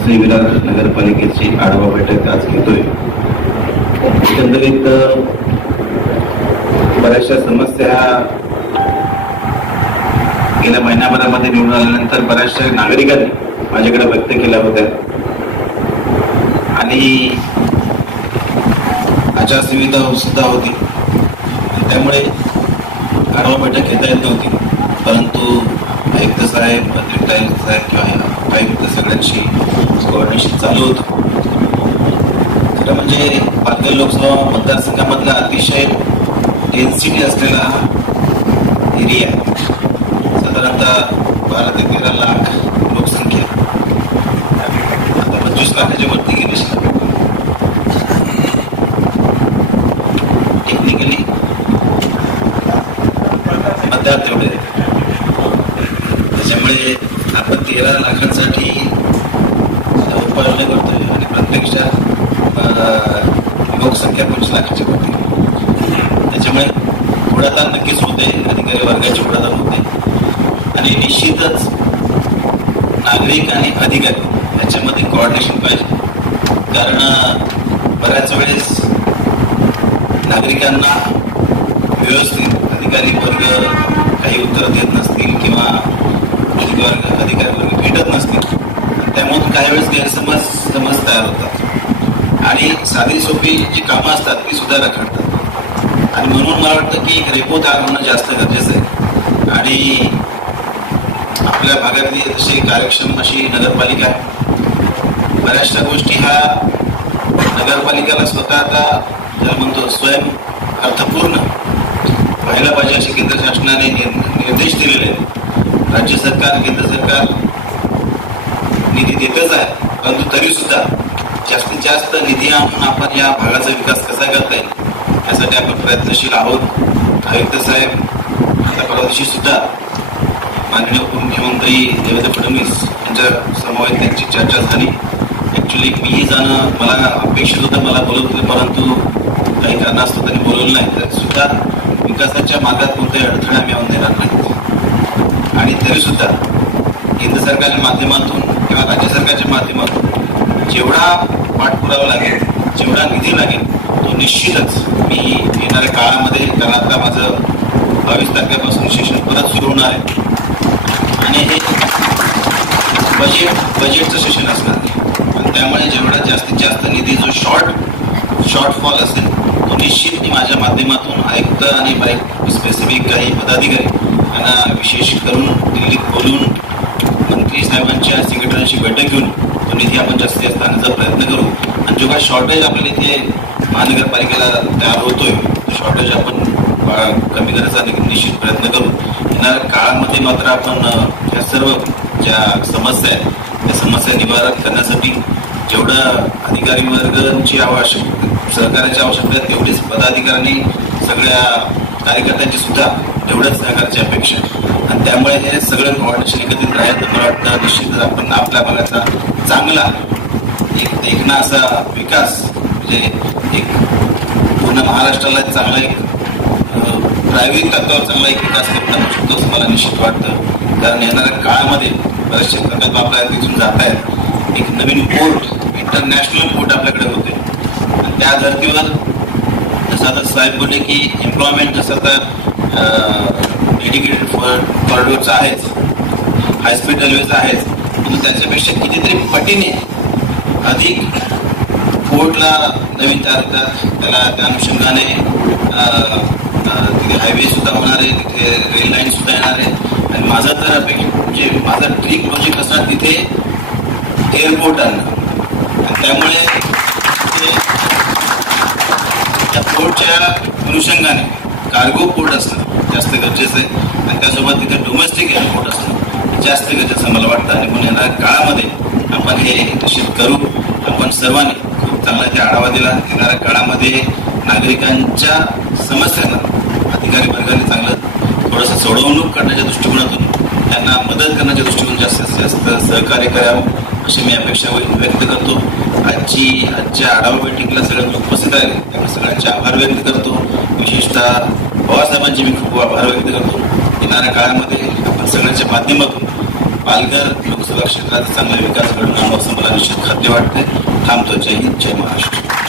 वसई विरार नगरपालिकेची आढावा बैठक आज घेतोय. एकंदरीत बऱ्याचशा समस्या गेल्या महिन्याभरामध्ये निवडून आल्यानंतर बऱ्याचशा नागरिकांनी माझ्याकडे व्यक्त केल्या होत्या आणि आचारसंहिता सुद्धा होती, त्यामुळे आढावा बैठक घेता येत नव्हती. परंतु आयुक्त साहेब, अतिरिक्त आयुक्त साहेब किंवा आयुक्त सगळ्यांशी कोऑर्डिनेशन चालू होतं. खरं म्हणजे पालघर लोकसभा मतदारसंघामधला अतिशय डेन्सिटी असलेला एरिया आहे. साधारणतः 12 ते 13 लाख लोकसंख्या, आता 25 लाखाच्या वरती गेली. टेक्निकली मतदार तेवढे, त्याच्यामुळे आपण 13 लाखांसाठी उपाययोजना करतोय आणि प्रत्यक्षात लोकसंख्या 25 लाखाची होती. त्याच्यामुळे उडाताण नक्कीच होते, अधिकारी वर्गाची उडाताण होते आणि निश्चितच नागरिक आणि अधिकारी याच्यामध्ये कोऑर्डिनेशन पाहिजे. कारण बऱ्याच वेळेस नागरिकांना व्यवस्थित अधिकारी वर्ग काही उत्तर देत नसतील किंवा अधिकारी वर्ग भेटत नसतील, त्यामुळे काही वेळेस गैरसमज तयार होतात आणि साधी सोपी जी कामं असतात ती सुद्धा रखडतात. आणि म्हणून मला वाटतं की रेपो तयार होणं जास्त गरजेचं आहे. आणि आपल्या भागातली अतिशय कार्यक्षम अशी नगरपालिका आहे. बऱ्याचशा गोष्टी ह्या नगरपालिकेला स्वतः आता ज्याला म्हणतो स्वयं अर्थपूर्ण व्हायला पाहिजे असे केंद्र शासनाने निर्देश दिलेले आहेत. राज्य सरकार, केंद्र सरकार निधी देतच आहे, परंतु तरी सुद्धा जास्तीत जास्त निधी आणून आपण या भागाचा विकास कसा करता येईल यासाठी आपण प्रयत्नशील आहोत. आयुक्त साहेब आता परवा दिवशी सुद्धा माननीय उपमुख्यमंत्री देवेंद्र फडणवीस यांच्या समवेत त्यांची चर्चा झाली. ऍक्च्युली मीही जाणं मला अपेक्षित होतं, मला बोलत होते, परंतु काही कारणास्तव त्यांनी बोलवलं नाही. तरी सुद्धा विकासाच्या मार्गात कोणत्याही अडथळे आम्ही आणून देणार नाहीत. आणि तरी सुद्धा केंद्र सरकारच्या माध्यमातून किंवा राज्य सरकारच्या माध्यमातून जेवढा पाठपुरावा लागेल, जेवढा निधी लागेल, तो निश्चितच मी येणाऱ्या काळामध्ये, कारण आता माझं 22 तारखेपासून सेशन परत सुरू होणार आहे आणि हे बजेटचं सेशन असणार आहे. आणि त्यामुळे जेवढा जास्तीत जास्त निधी जो शॉर्टफॉल असेल तो निश्चित मी माझ्या माध्यमातून आयुक्त आणि स्पेसिफिक काही पदाधिकारी यांना विशेष करून दिल्लीत बोलून मंत्री साहेबांच्या सेक्रेटरीशी बैठक घेऊन तो निधी आपण जास्तीत जास्त आणण्याचा प्रयत्न करू. आणि जो काही शॉर्टेज आपल्याला इथे महानगरपालिकेला तयार होतोय, शॉर्टेज आपण कमी करण्याचा निश्चित प्रयत्न करू. येणाऱ्या काळामध्ये मात्र आपण या सर्व ज्या समस्या आहेत त्या समस्या निवारण करण्यासाठी जेवढं अधिकारी वर्गांची सहकार्याची आवश्यकता आहे तेवढीच पदाधिकाऱ्यांनी सगळ्या कार्यकर्त्यांची सुद्धा तेवढ्याच सहकार्याची अपेक्षा आहे. आणि त्यामुळे हे सगळं कोऑर्डिनेशन एकत्रित राहील तर मला वाटतं निश्चितच आपण आपल्या भागाचा चांगला एक ना असा विकास, म्हणजे एक पूर्ण महाराष्ट्राला चांगला एक प्रायोगिक तत्वावर चांगला एक विकास करता येऊ शकतो असं मला निश्चित वाटतं. कारण येणाऱ्या काळामध्ये बरेचसे प्रकल्प आपल्या तिथून जात आहेत. एक नवीन पोर्ट, इंटरनॅशनल पोर्ट आपल्याकडे होते आणि त्या धर्तीवर जसं आता साहेब बोलले की एम्प्लॉयमेंट जसं आता डेडिकेटेड कॉरिडोरचं आहेच, हायस्पीड रेल्वेचं आहेच, पण त्याच्यापेक्षा कितीतरी पटीने अधिक पोर्टला नवीन तयार होतात. त्याला त्या अनुषंगाने तिथे हायवे सुद्धा होणार आहे, तिथे रेल लाईन सुद्धा येणार आहे. आणि माझं तर म्हणजे माझा ड्रीम प्रोजेक्ट असणार तिथे एअरपोर्ट आणणं. आणि त्यामुळे त्या पोर्टच्या अनुषंगाने कार्गो पोर्ट असणं जास्त गरजेचं आहे आणि त्यासोबत तिथे डोमेस्टिक एअरपोर्ट असणं जास्त गरजेचं मला वाटतं. आणि म्हणून येणाऱ्या काळामध्ये आपण हे निश्चित करू. आपण सर्वांनी खूप चांगला ते आढावा दिला. येणाऱ्या काळामध्ये नागरिकांच्या समस्यांना अधिकारी वर्गाने चांगलं थोडंसं सोडवणूक करण्याच्या दृष्टिकोनातून, त्यांना मदत करण्याच्या दृष्टिकोनातून जास्तीत जास्त सहकार्य करावं अशी मी अपेक्षा व्यक्त करतो. आजच्या आढावा बैठकीला सगळे उपस्थित आहेत त्यामुळे सगळ्यांचे आभार व्यक्त करतो. विशेषतः पवारसाहेबांचे मी खूप आभार व्यक्त करतो. येणाऱ्या काळामध्ये आपण सगळ्यांच्या माध्यमातून पालघर लोकसभा क्षेत्राचा चांगला विकास घडवून आणू असं मला आयुष्यात खाते वाटते. थांबतो. जय हिंद, जय महाराष्ट्र.